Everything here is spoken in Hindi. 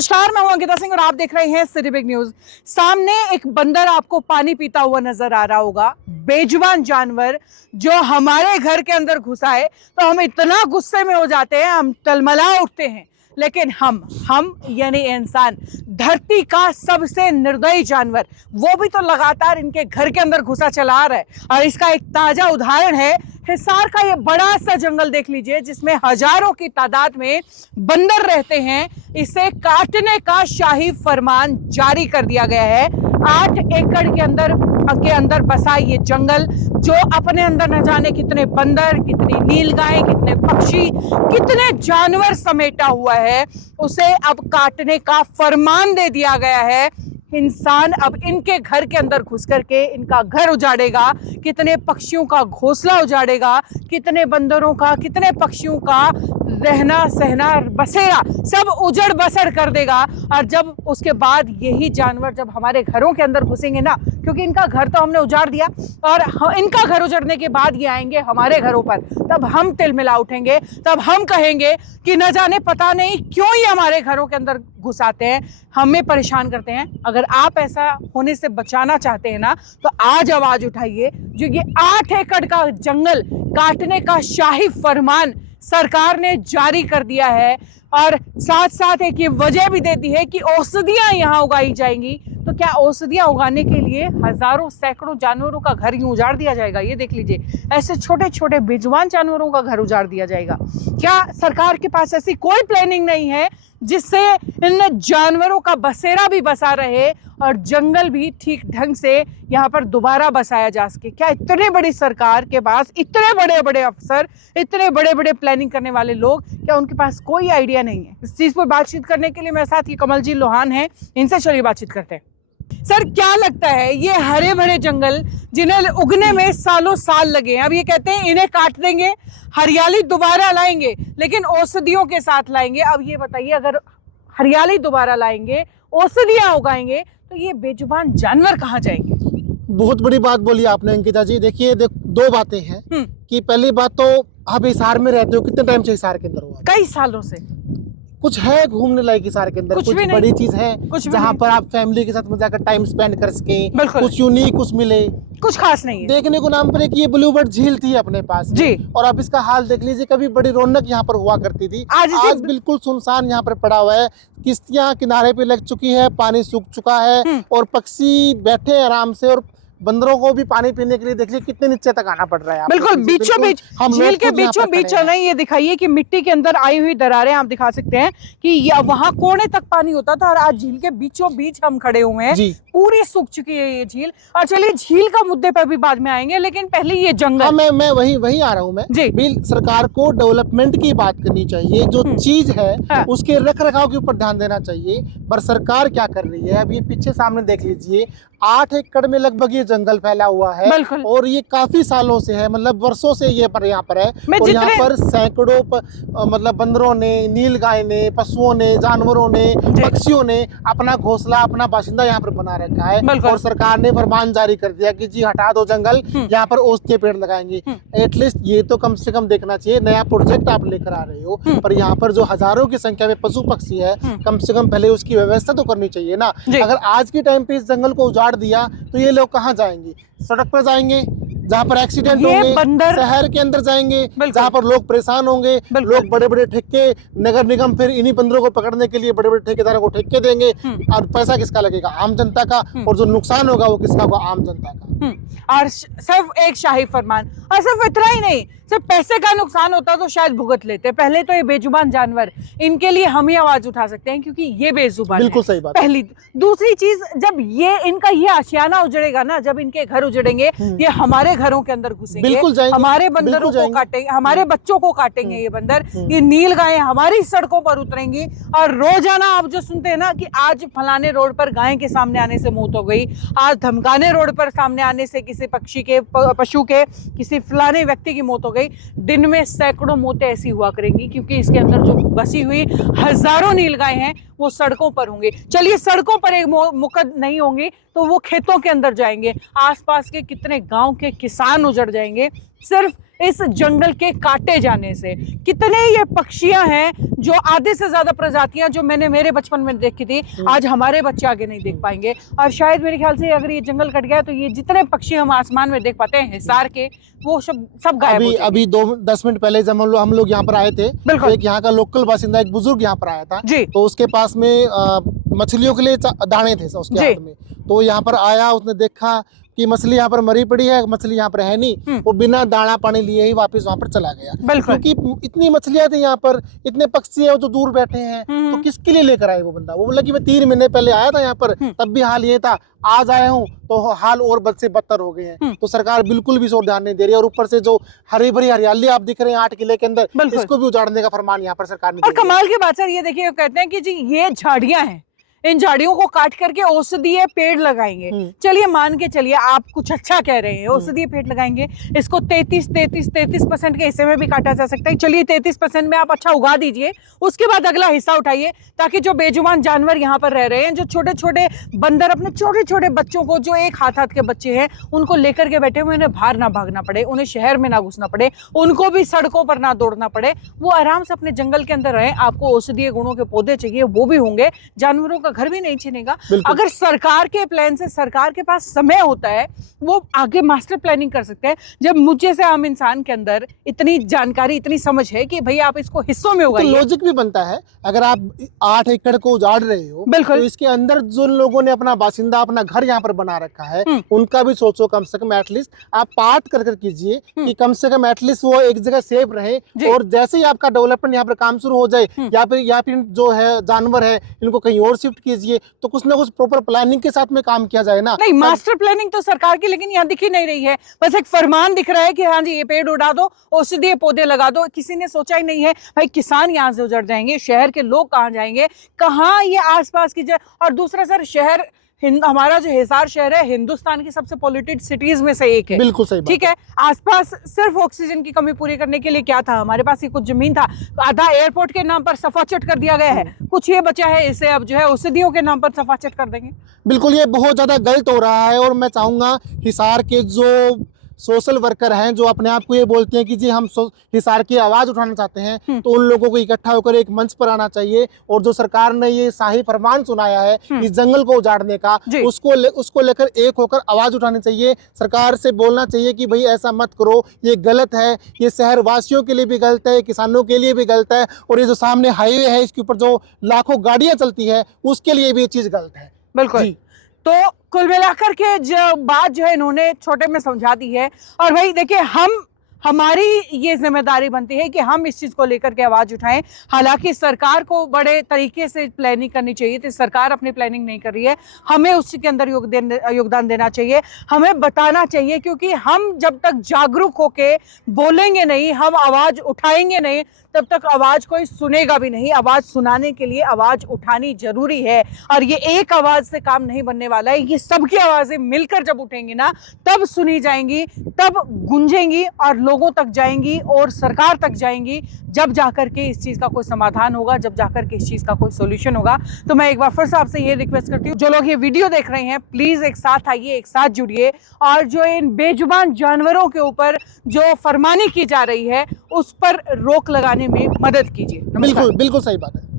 नमस्कार, मैं हूं अंकिता सिंह और आप देख रहे हैं सिटी बिग न्यूज। सामने एक बंदर आपको पानी पीता हुआ नजर आ रहा होगा। बेजुबान जानवर जो हमारे घर के अंदर घुसा है तो हम इतना गुस्से में हो जाते हैं, हम टलमला उठते हैं। लेकिन हम यानी इंसान, धरती का सबसे निर्दयी जानवर, वो भी तो लगातार इनके घर के अंदर घुसा चला आ रहा है। और इसका एक ताजा उदाहरण है हिसार का ये बड़ा सा जंगल देख लीजिए, जिसमें हजारों की तादाद में बंदर रहते हैं। इसे काटने का शाही फरमान जारी कर दिया गया है। 8 एकड़ के अंदर बसा ये जंगल, जो अपने अंदर न जाने कितने बंदर, कितनी नीलगाय, कितने पक्षी, कितने जानवर समेटा हुआ है, उसे अब काटने का फरमान दे दिया गया है। इंसान अब इनके घर के अंदर घुस करके इनका घर उजाड़ेगा, कितने पक्षियों का घोंसला उजाड़ेगा, कितने बंदरों का, कितने पक्षियों का रहना सहना बसेरा सब उजड़ बसड़ कर देगा। और जब उसके बाद यही जानवर जब हमारे घरों के अंदर घुसेंगे ना, क्योंकि इनका घर तो हमने उजाड़ दिया और इनका घर उजड़ने के बाद ये आएंगे हमारे घरों पर, तब हम तिलमिला उठेंगे, तब हम कहेंगे कि न जाने पता नहीं क्यों ये हमारे घरों के अंदर घुस आते हैं, हमें परेशान करते हैं। अगर आप ऐसा होने से बचाना चाहते हैं ना, तो आज आवाज उठाइए। जो ये 8 एकड़ का जंगल काटने का शाही फरमान सरकार ने जारी कर दिया है, और साथ साथ एक ये वजह भी देती है कि औषधियां यहाँ उगाई जाएंगी। तो क्या औषधियां उगाने के लिए हजारों सैकड़ों जानवरों का घर यूं उजाड़ दिया जाएगा? ये देख लीजिए, ऐसे छोटे छोटे बेजुबान जानवरों का घर उजाड़ दिया जाएगा। क्या सरकार के पास ऐसी कोई प्लानिंग नहीं है जिससे इन जानवरों का बसेरा भी बसा रहे और जंगल भी ठीक ढंग से यहाँ पर दोबारा बसाया जा सके? क्या इतने बड़ी सरकार के पास इतने बड़े बड़े अफसर, इतने बड़े बड़े प्लानिंग करने वाले लोग, क्या उनके पास कोई आइडिया नहीं है? इस चीज पर बातचीत करने के लिए मेरे साथ ये कमल जी लोहान हैं, इनसे चलिए बातचीत करते हैं। सर, क्या लगता है ये हरे भरे जंगल जिन्हें उगने में सालों साल लगे हैं, अब ये कहते हैं इन्हें काट देंगे, हरियाली दोबारा लाएंगे, लेकिन औषधियों के साथ लाएंगे। अब ये बताइए, अगर हरियाली दोबारा लाएंगे, औषधियां उगाएंगे, तो ये बेजुबान जानवर कहाँ जाएंगे? बहुत बड़ी बात बोली आपने अंकिता जी। देखिए, दो बातें हैं कि पहली बात तो आप हिसार में रहते हो, कितने टाइम से हिसार के अंदर हुआ? कई सालों से। कुछ है घूमने लायक हिसार के अंदर? कुछ बड़ी चीज है जहाँ पर आप फैमिली के साथ में जाकर टाइम स्पेंड कर सके, कुछ यूनिक कुछ मिले? कुछ खास नहीं है। देखने को नाम पर एक ये ब्लूबर्ड झील थी अपने पास जी, और अब इसका हाल देख लीजिए। कभी बड़ी रौनक यहाँ पर हुआ करती थी, आज बिल्कुल सुनसान यहाँ पर पड़ा हुआ है। किश्तियां किनारे पे लग चुकी है, पानी सूख चुका है और पक्षी बैठे आराम से, और बंदरों को भी पानी पीने के लिए देख लीजिए कितने नीचे तक आना पड़ रहा है। बिल्कुल बीचों बीच, झील के बीचों बीच चल ये दिखाइए कि मिट्टी के अंदर आई हुई दरारें आप दिखा सकते हैं कि वहां कोने तक पानी होता था, और आज झील के बीचों बीच हम खड़े हुए हैं। पूरी सूख चुकी है ये झील। और चलिए झील का मुद्दे पर भी बाद में आएंगे, लेकिन पहले ये जंगल। मैं वही आ रहा हूँ। मैं जी, सरकार को डेवलपमेंट की बात करनी चाहिए, जो चीज है उसके रख रखाव के ऊपर ध्यान देना चाहिए। पर सरकार क्या कर रही है? अब ये पीछे सामने देख लीजिए, 8 एकड़ में लगभग ये जंगल फैला हुआ है, और ये काफी सालों से है, मतलब वर्षों से ये पर यहाँ पर है। और यहाँ पर सैकड़ों मतलब बंदरों ने, नीलगाय ने, पशुओं ने, जानवरों ने, पक्षियों ने अपना घोंसला, अपना बाशिंदा यहाँ पर बना रखा है। और सरकार ने फरमान जारी कर दिया कि जी हटा दो जंगल, यहाँ पर औषधीय पेड़ लगाएंगे। एटलीस्ट ये तो कम से कम देखना चाहिए, नया प्रोजेक्ट आप लेकर आ रहे हो, पर यहाँ पर जो हजारों की संख्या में पशु पक्षी है, कम से कम पहले उसकी व्यवस्था तो करनी चाहिए ना। अगर आज के टाइम पे इस जंगल को उजाड़ दिया तो ये लोग कहाँ जाएंगे? सड़क पर जाएंगे जहाँ पर एक्सीडेंट होंगे, शहर के अंदर जाएंगे जहाँ पर लोग परेशान होंगे, लोग बड़े बड़े ठेके, नगर निगम फिर इन्हीं बंदरों को पकड़ने के लिए बड़े बड़े ठेकेदारों को ठेके देंगे, और पैसा किसका लगेगा? आम जनता का। और जो नुकसान होगा वो किसका होगा? आम जनता का। और सिर्फ एक शाही फरमान, और सिर्फ इतना ही नहीं, सिर्फ पैसे का नुकसान होता तो शायद भुगत लेते। पहले तो ये बेजुबान जानवर, इनके लिए हम ही आवाज उठा सकते हैं क्योंकि ये बेजुबान। बिल्कुल सही बात। पहली दूसरी चीज, जब ये इनका ये आशियाना उजड़ेगा ना, जब इनके घर उजड़ेंगे, ये हमारे घरों के अंदर घुसेंगे, हमारे बंदरों को काटेंगे, हमारे बच्चों को काटेंगे ये बंदर। ये नील गायें हमारी सड़कों पर उतरेंगी, और रोजाना आप जो सुनते हैं ना कि आज फलाने रोड पर गाय के सामने आने से मौत हो गई, आज धमकाने रोड पर सामने आने से किसी पक्षी के, पशु के, किसी फलाने व्यक्ति की मौत हो गई। दिन में सैकड़ों मौतें ऐसी हुआ करेंगी, क्योंकि इसके अंदर जो बसी हुई हजारों नीलगाय हैं वो सड़कों पर होंगे। चलिए सड़कों पर एक मुकद नहीं होंगी तो वो खेतों के अंदर जाएंगे, आसपास के कितने गांव के किसान उजड़ जाएंगे, सिर्फ इस जंगल के काटे जाने से। कितने ये पक्षियां हैं जो आधे से ज्यादा प्रजातियां जो मैंने मेरे बचपन में देखी थी, आज हमारे बच्चे आगे नहीं देख पाएंगे। और शायद मेरे ख्याल से अगर ये जंगल कट गया तो ये जितने पक्षी हम आसमान में देख पाते हैं हिसार के, वो सब गायब हो जाएंगे। अभी 10 मिनट पहले जब हम लोग यहाँ पर आए थे, तो एक यहाँ का लोकल बासिंदा, एक बुजुर्ग यहाँ पर आया था जी। तो उसके पास में मछलियों के लिए दाने थे उसके हाथ में। तो यहाँ पर आया, उसने देखा कि मछली यहाँ पर मरी पड़ी है, मछली यहाँ पर है नहीं, वो बिना दाना पानी लिए ही वापस वहाँ पर चला गया। क्योंकि इतनी मछलियां थी यहाँ पर, इतने पक्षी है जो दूर बैठे हैं, तो किसके लिए लेकर आए वो बंदा? वो बोला कि मैं 3 महीने पहले आया था यहाँ पर, तब भी हाल ये था, आज आया हूँ तो हाल और बद से बदतर हो गए हैं। तो सरकार बिल्कुल भी इस ओर ध्यान नहीं दे रही है। और ऊपर से जो हरी भरी हरियाली आप दिख रहे हैं 8 किले के अंदर, इसको भी उजाड़ने का फरमान यहाँ पर सरकार ने। और कमाल की बात सर ये देखिए, कहते हैं कि जी ये झाड़ियां हैं, इन झाड़ियों को काट करके औषधीय पेड़ लगाएंगे। चलिए मान के चलिए आप कुछ अच्छा कह रहे हैं, औषधीय पेड़ लगाएंगे, इसको 33% के हिस्से में भी काटा जा सकता है। चलिए 33% में आप अच्छा उगा दीजिए, उसके बाद अगला हिस्सा उठाइए, ताकि जो बेजुबान जानवर यहाँ पर रह रहे हैं, जो छोटे छोटे बंदर अपने छोटे छोटे बच्चों को, जो एक हाथ के बच्चे हैं, उनको लेकर के बैठे हुए, उन्हें बाहर ना भागना पड़े, उन्हें शहर में ना घुसना पड़े, उनको भी सड़कों पर ना दौड़ना पड़े, वो आराम से अपने जंगल के अंदर रहे। आपको औषधीय गुणों के पौधे चाहिए, वो भी होंगे, जानवरों का घर भी नहीं छिनेगा। अगर सरकार के प्लान से, सरकार के पास समय होता है, वो आगे मास्टर प्लानिंग कर सकते हैं। जब मुझे से आम इंसान के अंदर इतनी जानकारी, इतनी समझ है कि भाई आप इसको हिस्सों में उगाइए, तो लॉजिक भी बनता है। अगर आप 8 एकड़ को उजाड़ रहे हो, बिल्कुल, तो इसके अंदर जो लोगों ने अपना बासिंदा, अपना घर यहाँ पर बना रखा है, उनका भी सोचो। कम से कम एटलीस्ट आप पार्ट कर कीजिए कि कम से कम एटलीस्ट वो एक जगह सेफ रहे। और जैसे ही आपका डेवलपमेंट यहाँ पर काम शुरू हो जाए, या फिर जो है जानवर है, इनको कहीं और शिफ्ट कीजिए, तो कुछ ना कुछ प्रॉपर प्लानिंग के साथ में काम किया जाए ना। नहीं, मास्टर प्लानिंग तो सरकार की लेकिन यहाँ दिख ही नहीं रही है। बस एक फरमान दिख रहा है कि हाँ जी ये पेड़ उड़ा दो, औषधीय पौधे लगा दो। किसी ने सोचा ही नहीं है भाई किसान यहाँ से उजड़ जाएंगे, शहर के लोग कहाँ जाएंगे, कहाँ ये आसपास की जगह। और दूसरा सर, शहर हमारा जो हिसार शहर है, हिंदुस्तान की सबसे पॉल्यूटेड सिटीज में से एक है। बिल्कुल सही बात। ठीक है, आसपास सिर्फ ऑक्सीजन की कमी पूरी करने के लिए क्या था, हमारे पास ही कुछ जमीन था, आधा एयरपोर्ट के नाम पर सफाचट कर दिया गया है, कुछ ये बचा है, इसे अब जो है औषधियों के नाम पर सफाचट कर देंगे। बिल्कुल, ये बहुत ज्यादा गलत हो रहा है। और मैं चाहूंगा हिसार के जो सोशल वर्कर हैं, जो अपने आप को ये बोलते हैं कि जी हम हिसार की आवाज उठाना चाहते हैं, तो उन लोगों को इकट्ठा होकर एक मंच पर आना चाहिए। और जो सरकार ने ये शाही फरमान सुनाया है इस जंगल को उजाड़ने का, उसको लेकर एक होकर आवाज उठानी चाहिए। सरकार से बोलना चाहिए कि भाई ऐसा मत करो, ये गलत है, ये शहर वासियों के लिए भी गलत है, किसानों के लिए भी गलत है, और ये जो सामने हाईवे है इसके ऊपर जो लाखों गाड़ियां चलती है उसके लिए भी ये चीज गलत है। बिल्कुल। तो कुल मिलाकर के जो बात जो है इन्होंने छोटे में समझा दी है। और भाई देखिए, हमारी ये जिम्मेदारी बनती है कि हम इस चीज को लेकर के आवाज उठाएं। हालांकि सरकार को बड़े तरीके से प्लानिंग करनी चाहिए थी, सरकार अपनी प्लानिंग नहीं कर रही है। हमें उस के अंदर योगदान देना चाहिए, हमें बताना चाहिए, क्योंकि हम जब तक जागरूक होके बोलेंगे नहीं, हम आवाज उठाएंगे नहीं, तब तक आवाज कोई सुनेगा भी नहीं। आवाज सुनाने के लिए आवाज उठानी जरूरी है। और ये एक आवाज से काम नहीं बनने वाला है, ये सबकी आवाजें मिलकर जब उठेंगी ना, तब सुनी जाएंगी, तब गूंजेंगी और लोगों तक जाएंगी और सरकार तक जाएंगी। जब जाकर के इस चीज का कोई समाधान होगा, जब जाकर के इस चीज का कोई सोल्यूशन होगा। तो मैं एक बार फिर से आपसे ये रिक्वेस्ट करती हूँ, जो लोग ये वीडियो देख रहे हैं, प्लीज एक साथ आइए, एक साथ जुड़िए, और जो इन बेजुबान जानवरों के ऊपर जो फरमानी की जा रही है उस पर रोक लगाने में मदद कीजिए। बिल्कुल, बिल्कुल सही बात है।